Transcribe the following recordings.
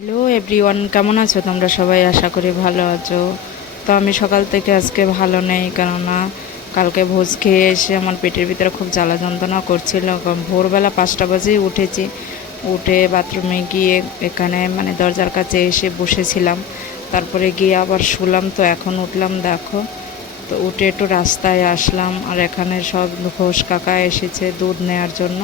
Hello everyone কেমন আছো তোমরা? সবাই আশা করি ভালো আছো। তো আমি সকাল থেকে আজকে ভালো নেই, কেননা কালকে ভোজ খেয়ে এসে আমার পেটের ভিতরে খুব জ্বালা যন্ত্রণা করছিল। কারণ ভোরবেলা পাঁচটা বাজেই উঠেছি। উঠে বাথরুমে গিয়ে এখানে মানে দরজার কাছে এসে বসেছিলাম। তারপরে গিয়ে আবার শুলাম, তো এখন উঠলাম, দেখো। তো উঠে একটু রাস্তায় আসলাম, আর এখানে সব ঘোষ কাকা এসেছে দুধ নেওয়ার জন্য।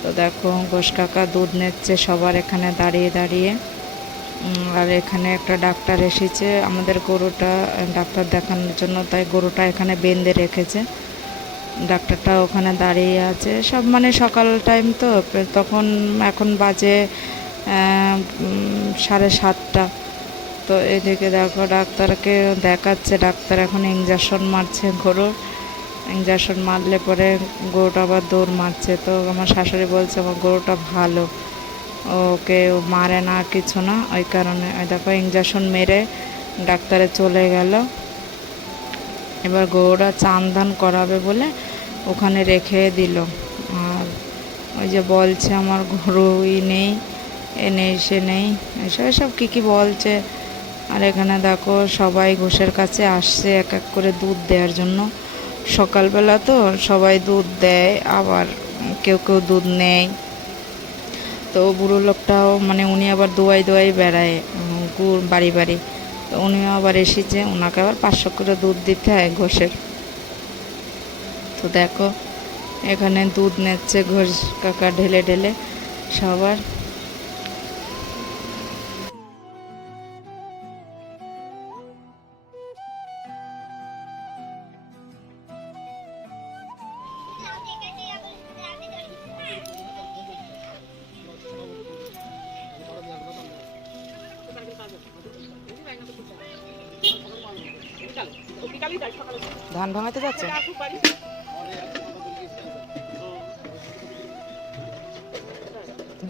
তো দেখো, ঘোষ কাকা দুধ নিচ্ছে সবার এখানে দাঁড়িয়ে দাঁড়িয়ে। আর এখানে একটা ডাক্তার এসেছে, আমাদের গরুটা ডাক্তার দেখানোর জন্য, তাই গরুটা এখানে বেঁধে রেখেছে। ডাক্তারটা ওখানে দাঁড়িয়ে আছে, সব মানে সকাল টাইম তো তখন এখন বাজে সাড়ে সাতটা। তো এদিকে দেখো, ডাক্তারকে দেখাচ্ছে, ডাক্তার এখন ইঞ্জেকশন মারছে গরুর। ইঞ্জেকশন মারলে পরে গরুটা আবার দৌড় মারছে। তো আমার শাশুড়ি বলছে, আমার গরুটা ভালো। ওকে মারে না, কিছু না। ওই কারণে, ওই দেখো ইঞ্জেকশন মেরে ডাক্তারে চলে গেল। এবার গরুটা চান ধান করাবে বলে ওখানে রেখে দিল। আর ওই যে বলছে, আমার গরুই নেই, এ নেই, সে নেই। এসব এসব কী কী বলছে? আর এখানে দেখো, সবাই ঘোষের কাছে আসছে, এক এক করে দুধ দেওয়ার জন্য। সকালবেলা তো সবাই দুধ দেয়, আবার কেউ কেউ দুধ নেয়। তো বুড়ো লোকটাও মানে উনি আবার দোয়াই দোয়াই বেড়ায় গুড় বাড়ি বাড়ি। তো উনিও আবার এসেছে ওনাকে আবার পাঁচশো করে দুধ দিতে হয় ঘোষের। তো দেখো, এখানে দুধ নিচ্ছে ঘোষ কাকা ঢেলে ঢেলে, সবার ধান ভাঙাতে যাচ্ছে?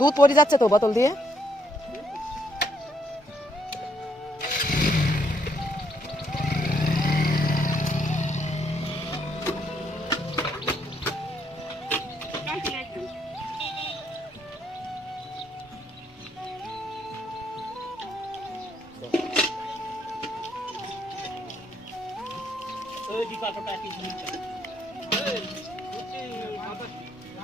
দুধ পরে যাচ্ছে তো বোতল দিয়ে?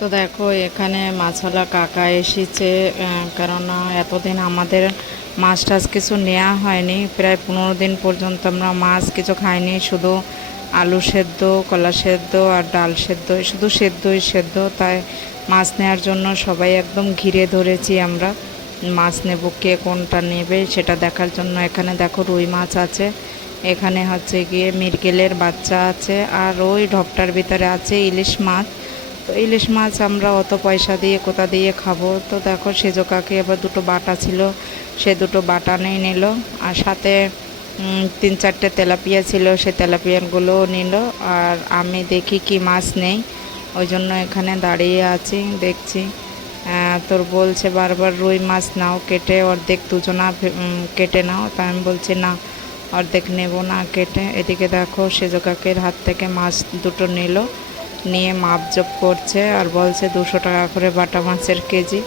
তো দেখো, এখানে মাছওয়ালা কাকা এসেছে কেননা এতদিন আমাদের মাছ টাছ কিছু নেওয়া হয়নি। প্রায় পনেরো দিন পর্যন্ত আমরা মাছ কিছু খাইনি, শুধু আলু সেদ্ধ, কলা সেদ্ধ আর ডাল সেদ্ধ, শুধু সেদ্ধই সেদ্ধ। তাই মাছ নেওয়ার জন্য সবাই একদম ঘিরে ধরেছি আমরা, মাছ নেব, কে কোনটা নেবে সেটা দেখার জন্য। এখানে দেখো রুই মাছ আছে, এখানে হচ্ছে গিয়ে মিরগেলের বাচ্চা আছে, আর ওই ঢপটার ভিতরে আছে ইলিশ মাছ। তো ইলিশ মাছ আমরা অত পয়সা দিয়ে, কোথা দিয়ে খাব? তো দেখো সেজো কাকে আবার দুটো বাটা ছিল, সে দুটো বাটা নিয়ে নিল, আর সাথে তিন চারটে তেলাপিয়া ছিল, সে তেলাপিয়াগুলোও নিল, আর আমি দেখি কি মাছ নেই, ওই জন্য এখানে দাঁড়িয়ে আছি, দেখছি। তোর বলছে বারবার রুই মাছ নাও, কেটে অর্ধেক দুজনা কেটে নাও, তা আমি বলছি না, অর্ধেক নেব না, কেটে। এদিকে দেখো সেজো কাকের হাত থেকে মাছ দুটো নিল নিয়ে মাপজোপ করছে আর বলছে দুশো টাকা করে বাটা মাছের কেজি।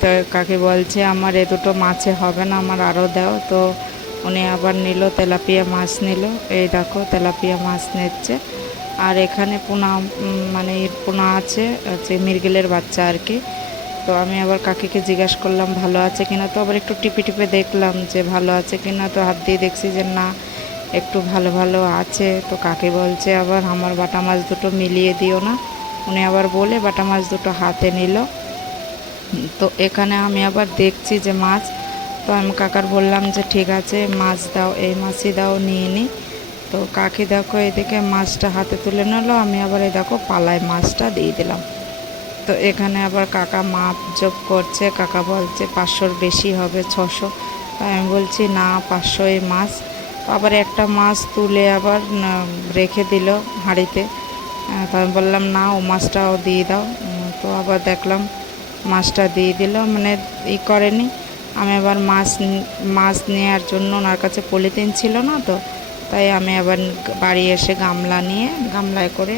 তো কাকে বলছে, আমার এ দুটো মাছে হবে না, আমার আরও দাও। তো উনি আবার নিল, তেলাপিয়া মাছ নিল। এই দেখো, তেলাপিয়া মাছ নিচ্ছে। আর এখানে পোনা মানে পোনা আছে, হচ্ছে মিরগেলের বাচ্চা আর কি। তো আমি আবার কাকিকে জিজ্ঞাসা করলাম, ভালো আছে কিনা? তো আবার একটু টিপে টিপে দেখলাম যে ভালো আছে কিনা। তো হাত দিয়ে দেখছি যে না একটু ভালো ভালো আছে, তো কাকে বলছে আবার আমার বাটা মাছ দুটো মিলিয়ে দিও না। উনি আবার বলে বাটা মাছ দুটো হাতে নিল। তো এখানে আমি আবার দেখছি যে মাছ, তো আমি কাকার বললাম যে ঠিক আছে, মাছ দাও, এই মাছই দাও, নিয়ে নিই তো কাকি দেখো এদিকে মাছটা হাতে তুলে নিল, আমি আবার এই দেখো পালায় মাছটা দিয়ে দিলাম। তো এখানে আবার কাকা মাপ যোগ করছে, কাকা বলছে পাঁচশোর বেশি হবে, ছশো। আমি বলছি না পাঁচশো এই মাছ। আবার একটা মাছ তুলে আবার রেখে দিল হাঁড়িতে। আহ, তো আমি বললাম না ও মাছটাও দিয়ে দাও। তো আবার দেখলাম মাছটা দিয়ে দিল মানে ই করেনি। আমি আবার মাছ মাছ নেওয়ার জন্য ওনার কাছে পলিথিন ছিল না তো তাই আমি আবার বাড়ি এসে গামলা নিয়ে গামলায় করে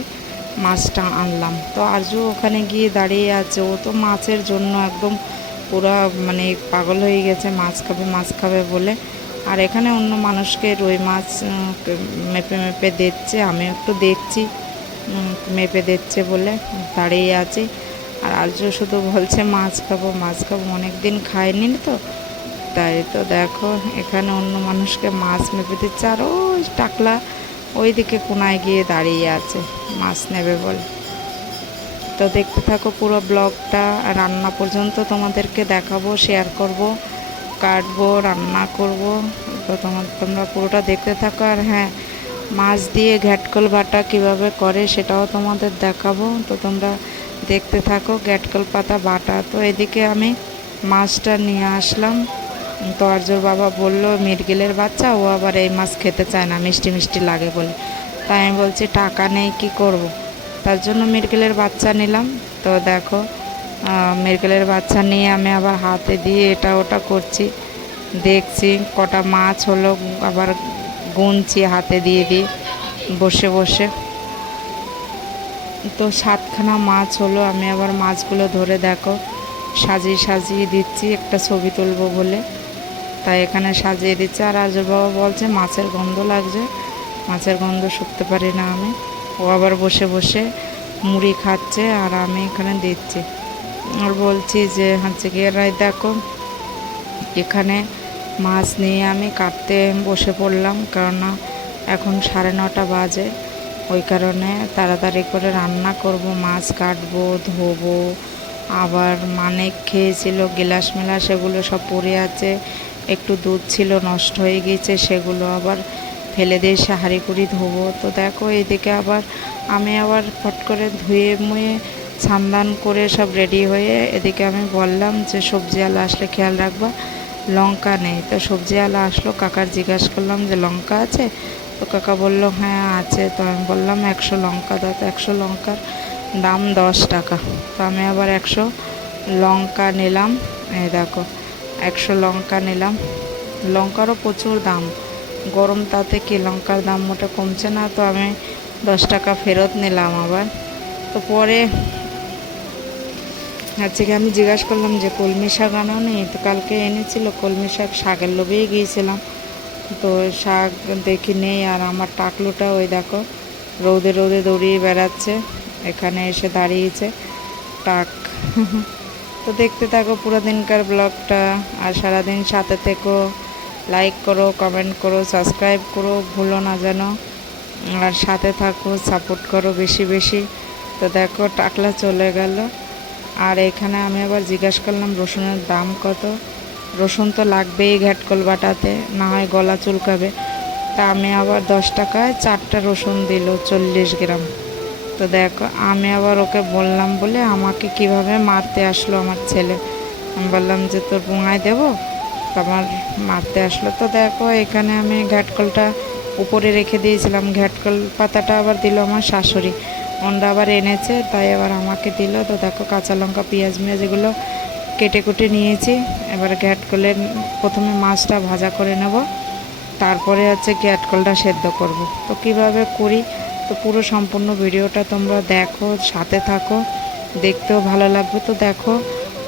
মাছটা আনলাম। তো আজও ওখানে গিয়ে দাঁড়িয়ে আছে। ও তো মাছের জন্য একদম পুরা মানে পাগল হয়ে গেছে মাছ খাবে মাছ খাবে বলে। আর এখানে অন্য মানুষকে রুই মাছ মেপে মেপে দিচ্ছে, আমি একটু দেখছি মেপে দিচ্ছে বলে দাঁড়িয়ে আছি। আর আজও শুধু বলছে, মাছ খাব মাছ খাব। অনেক দিন খাইনি তো। তাই তো দেখো, এখানে অন্য মানুষকে মাছ মেপে দিচ্ছে, আর ওই টাকলা ওইদিকে কোনায় গিয়ে দাঁড়িয়ে আছে, মাছ নেবে বলে। তো দেখতে থাকো পুরো ব্লগটা রান্না পর্যন্ত তোমাদেরকে দেখাবো শেয়ার করব। কাটবো, রান্না করব। তো তোমার তোমরা পুরোটা দেখতে থাকো আর হ্যাঁ মাছ দিয়ে ঘ্যাটকল বাটা কীভাবে করে সেটাও তোমাদের দেখাবো। তো তোমরা দেখতে থাকো ঘ্যাটকল পাতা বাটা। তো এদিকে আমি মাছটা নিয়ে আসলাম। তো আর্যর বাবা বলল মিরগেলের বাচ্চা, ও আবার এই মাছ খেতে চায় না, মিষ্টি মিষ্টি লাগে বলে। তাই আমি বলছি, টাকা নেই, কি করব। তার জন্য মিরগেলের বাচ্চা নিলাম। তো দেখো আহ, মিরগেলের বাচ্চা নিয়ে আমি আবার হাতে দিয়ে এটা ওটা করছি। দেখছি কটা মাছ হলো আবার গুনছি হাতে দিয়ে দিয়ে বসে বসে। তো সাতখানা মাছ হলো আমি আবার মাছগুলো ধরে দেখো সাজিয়ে সাজিয়ে দিচ্ছি একটা ছবি তুলবো বলে। তাই এখানে সাজিয়ে দিচ্ছে আর আজর বাবা বলছে মাছের গন্ধ লাগছে মাছের গন্ধ শুকতে পারি না আমি। ও আবার বসে বসে মুড়ি খাচ্ছে আর আমি এখানে দিচ্ছি। আর বলছি যে হচ্ছে গিয়ে দেখো, এখানে মাছ নিয়ে আমি কাটতে বসে পড়লাম, কেননা এখন সাড়ে নটা বাজে। ওই কারণে তাড়াতাড়ি করে রান্না করব, মাছ কাটবো, ধোবো, আবার মানেক খেয়েছিল, গিলাস মেলাস এগুলো সব পড়ে আছে, একটু দুধ ছিল, নষ্ট হয়ে গিয়েছে সেগুলো আবার ফেলে দিয়ে সে হাঁড়ি কুড়ি ধোবো। তো দেখো এদিকে আবার আমি আবার ফট করে ধুয়ে মুয়ে ছান্দান করে সব রেডি হয়ে এদিকে আমি বললাম যে সবজি সবজিওয়ালা আসলে খেয়াল রাখবা, লঙ্কা নেই। তো সবজি সবজিওয়ালা আসলো, কাকার জিজ্ঞাসা করলাম যে লঙ্কা আছে? তো কাকা বলল হ্যাঁ আছে। তো আমি বললাম, একশো লঙ্কা দাও। তো একশো লঙ্কার দাম দশ টাকা। তো আমি আবার একশো লঙ্কা নিলাম। এই দেখো, একশো লঙ্কা নিলাম। লঙ্কারও প্রচুর দাম। গরম তাতে কি লঙ্কার দাম মোটে কমছে না? তো আমি দশ টাকা ফেরত নিলাম আবার। তো পরে আজকে আমি জিজ্ঞাসা করলাম যে, কলমি শাক আনো নেই তো কালকে এনেছিল, কলমি শাক, শাকের লোভেই গিয়েছিলাম। তো শাক দেখি নেই, আর আমার টাকলোটা ওই দেখো, রোদে রোদে দৌড়িয়ে বেড়াচ্ছে, এখানে এসে দাঁড়িয়েছে, টাক। তো দেখতে থাকো পুরো দিনকার ব্লগটা, আর সারাদিন সাথে থেকো, লাইক করো, কমেন্ট করো, সাবস্ক্রাইব করো, ভুলো না যেন। আর সাথে থাকো, সাপোর্ট করো বেশি বেশি। তো দেখো, টাকলা চলে গেল। আর এখানে আমি আবার জিজ্ঞাসা করলাম, রসুনের দাম কত? রসুন তো লাগবেই ঘ্যাটকল বাটাতে, না হয় গলা চুলকাবে। তা আমি আবার দশ টাকায় চারটা রসুন দিল, চল্লিশ গ্রাম। তো দেখো, আমি আবার ওকে বললাম বলে আমাকে কীভাবে মারতে আসলো আমার ছেলে। আমি বললাম যে, তোর পুঙায় দেবো? আমার মারতে আসলো। তো দেখো, এখানে আমি ঘ্যাটকলটা উপরে রেখে দিয়েছিলাম। ঘ্যাটকল পাতাটা আবার দিল আমার শাশুড়ি। ওনরা আবার এনেছে, তাই আবার আমাকে দিল। তো দেখো, কাঁচা লঙ্কা, পেঁয়াজ মেয়াজ এগুলো কেটে কুটে নিয়েছি। এবার ঘ্যাটকলের প্রথমে মাছটা ভাজা করে নেব। তারপরে হচ্ছে ঘ্যাটকলটা সেদ্ধ করব। তো কীভাবে করি? তো পুরো সম্পূর্ণ ভিডিওটা তোমরা দেখো, সাথে থাকো, দেখতেও ভালো লাগবে। তো দেখো,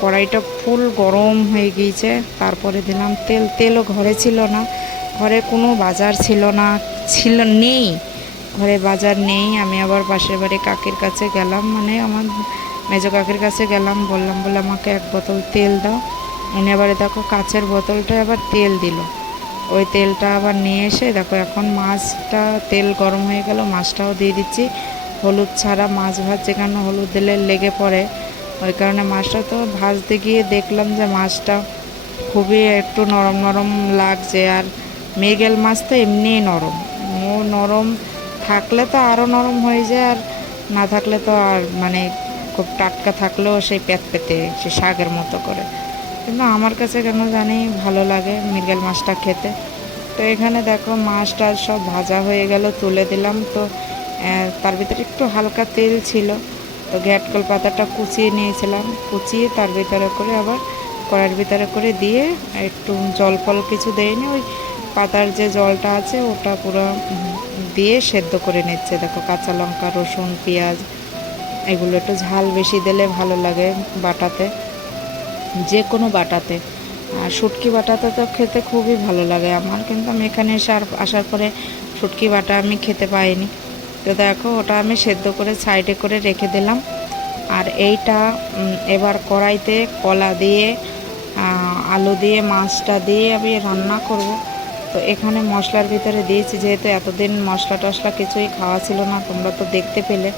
কড়াইটা ফুল গরম হয়ে গিয়েছে। তারপরে দিলাম তেল। তেলও ঘরে ছিল না। ঘরে কোনো বাজার ছিল না, ছিল নেই। ঘরে বাজার নেই, আমি আবার পাশের বাড়ি কাকির কাছে গেলাম মানে আমার মেজো কাকির কাছে গেলাম, বললাম বলে আমাকে এক বোতল তেল দাও। উনি আবার, দেখো, কাচের বোতলটা আবার তেল দিল। ওই তেলটা আবার নিয়ে এসে, দেখো, এখন মাছটা তেল গরম হয়ে গেল, মাছটাও দিয়ে দিচ্ছি। হলুদ ছাড়া মাছ ভাজ যেখানে হলুদ দিলে লেগে পড়ে। ওই কারণে মাছটা তো ভাজতে গিয়ে দেখলাম যে মাছটা খুবই একটু নরম নরম লাগছে। আর মৃগেল মাছ তো এমনিই নরম। ও নরম থাকলে তো আরও নরম হয়ে যায়, আর না থাকলে তো আর মানে খুব টাটকা থাকলেও সেই পেত পেতে সে শাকের মতো করে। কিন্তু আমার কাছে কেন জানি ভালো লাগে মৃগেল মাছটা খেতে। তো এখানে দেখো মাছটা সব ভাজা হয়ে গেল, তুলে দিলাম। তো তার ভিতরে একটু হালকা তেল ছিল। তো ঘ্যাটকল পাতাটা কুচিয়ে নিয়েছিলাম। কুচিয়ে তার ভিতরে করে আবার কড়ার ভিতরে করে দিয়ে একটু জল ফল কিছু দেয়নি, ওই পাতার যে জলটা আছে ওটা পুরো দিয়ে সেদ্ধ করে নিচ্ছে। দেখো কাঁচা লঙ্কা, রসুন, পেঁয়াজ, এগুলো একটু ঝাল বেশি দিলে ভালো লাগে বাটাতে যে কোনো বাটাতে। আর শুটকি বাটাতে তো খেতে খুবই ভালো লাগে আমার, কিন্তু আমি এখানে এসে আসার পরে শুটকি বাটা আমি খেতে পাইনি। তো দেখো ওটা আমি সেদ্ধ করে সাইডে করে রেখে দিলাম। আর এইটা এবার কড়াইতে কলা দিয়ে আলু দিয়ে, মাছটা দিয়ে আমি রান্না করব। তো এখানে মশলার ভিতরে দিয়েছি, যেহেতু এতদিন মশলা টশলা কিছুই খাওয়া ছিল না, তোমরা তো দেখতে পেলে।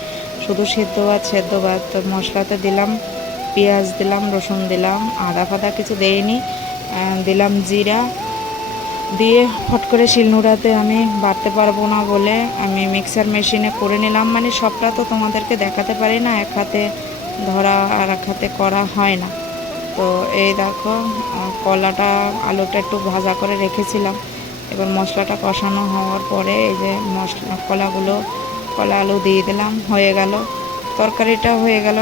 শুধু সেদ্ধ ভাত সেদ্ধ ভাত। তো মশলাতে দিলাম পেঁয়াজ দিলাম, রসুন দিলাম আদা ফাদা কিছু দেয়নি দিলাম জিরা। দিয়ে ফট করে শিলনোড়াতে আমি বাড়তে পারব না বলে আমি মিক্সার মেশিনে করে নিলাম। মানে সবটা তো তোমাদেরকে দেখাতে পারি না, এক হাতে ধরা আর এক হাতে করা হয় না। তো এই দেখো কলাটা আলুটা একটু ভাজা করে রেখেছিলাম। এবার মশলাটা কষানো হওয়ার পরে এই যে মশলা কলাগুলো কলা আলু দিয়ে দিলাম হয়ে গেল। তরকারিটা হয়ে গেল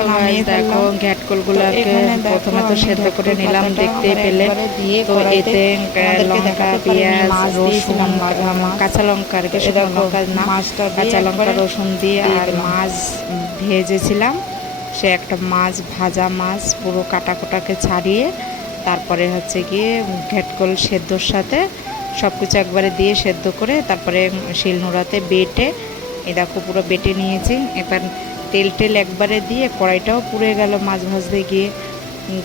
দেখো ঘ্যাটকলগুলোকে প্রথমে তো সেদ্ধ করে নিলাম দেখতেই পেলে। তো এতে লঙ্কা পেঁয়াজ রসুন। কাঁচা লঙ্কা আর লঙ্কা। না কাঁচা লঙ্কা রসুন দিয়ে আর মাছ ভেজেছিলাম। সে একটা মাছ ভাজা মাছ পুরো কাটা কোটাকে ছাড়িয়ে তারপরে হচ্ছে গিয়ে ঘেটকল সেদ্ধর সাথে সব কিছু একবারে দিয়ে সেদ্ধ করে তারপরে শিল নোড়াতে বেটে এ দেখো পুরো বেটে নিয়েছি। এবার তেল টেল একবারে দিয়ে কড়াইটাও পুড়ে গেল মাছ ভাজতে গিয়ে।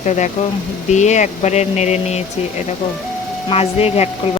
তো দেখো, দিয়ে একবারে নেড়ে নিয়েছি। এ দেখো, মাছ দিয়ে ঘ্যাটকল